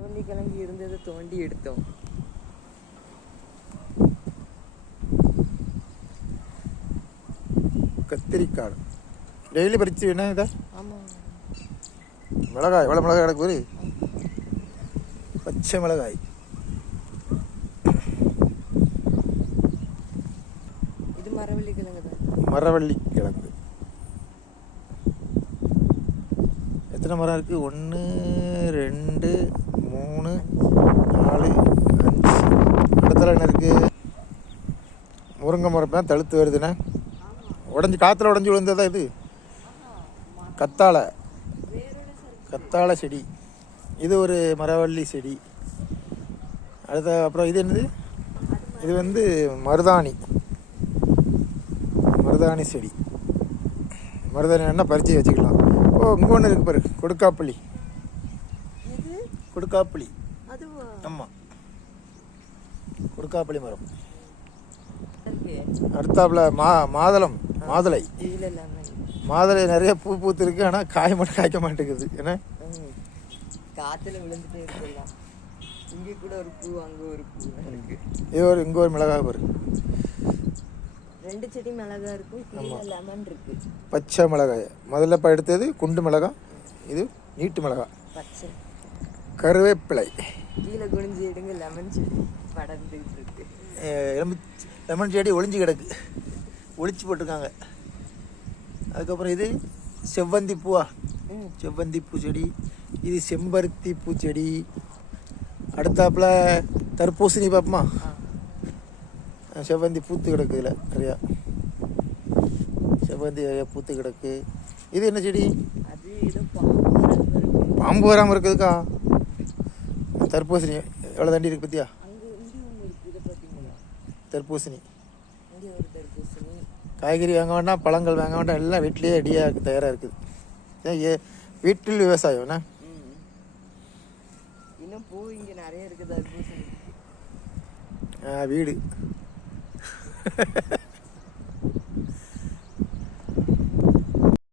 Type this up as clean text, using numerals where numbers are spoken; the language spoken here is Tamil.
வெள்ளிக்கிழங்கு இருந்ததை தோண்டி எடுத்தோம். கத்திரிக்காய் டெய்லி பறிச்சு வேணா இதை. ஆமாம். மிளகாய் எவ்வளோ மிளகாய் கிடக்கு ஒரு பச்சை மிளகாய். இது மரவள்ளி கிழங்கு தான். மரவள்ளி கிழங்கு எத்தனை மரம் இருக்குது? 1 2 3 4 5. இடத்துல என்ன இருக்குது? முருங்கை மரம் தான் தழுத்து வருதுண்ணே. உடஞ்சி காற்றுல உடஞ்சி விழுந்ததா இது? கத்தாழை செடி. இது ஒரு மரவள்ளி செடி. அடுத்த அப்புறம் இது என்னது? இது வந்து மருதாணி செடி. மருதாணி வேணா பறிச்சு வச்சுக்கலாம். ஓ, இங்கே ஒன்று இருக்கு பாரு, கொடுக்காப்புளி. கொடுக்காப்புளி. ஆமாம், கொடுக்காப்புளி மரம். அடுத்தாப்புல மாதுளை நிறைய பூ பூத்து இருக்கு. ஆனால் காய் மட்டும் காய்க்க மாட்டேங்குது. ஏன்னா காத்துல விழுந்துட்டே இருக்கலாம். இங்கே கூட ஒரு பூ, அங்கே ஒரு பூ இருக்கு. இங்கே ஒரு மிளகாய் பாரு. 2 செடி மிளகாய் இருக்கும். லெமன் இருக்கு. பச்சை மிளகாய் முதல்ல இப்போ எடுத்தது குண்டு மிளகாய். இது நீட்டு மிளகாய். பச்சை கருவேப்பிலை. கீழே குனிஞ்சு எடுங்க. லெமன் செடி படர்ந்துட்டு இருக்கு. லெமன் செடி ஒளிஞ்சு கிடக்கு, ஒளிச்சு போட்டிருக்காங்க. அதுக்கப்புறம் இது செவ்வந்தி பூவா, செவ்வந்தி பூச்செடி. இது செம்பருத்தி பூச்செடி. அடுத்தாப்புல தர்பூசணி பார்ப்போமா? செவ்வந்தி பூத்து கிடக்கு. இதில் நிறையா செவ்வந்தி நிறையா பூத்து கிடக்கு. இது என்ன செடி? பாம்பு வராமல் இருக்குதுக்கா. தர்பூசணி எவ்வளோ தண்டி இருக்கு பத்தியா? தர்பூசணி. காய்கறி வாங்க வேண்டாம், பழங்கள் வாங்க வேண்டாம், எல்லாம் வீட்டிலேயே ரெடியாக தயாராக இருக்குது. வீட்டில் விவசாயம் என்ன? இன்னும் பூ இங்கே நிறைய இருக்குது. தர்பூசணி வீடு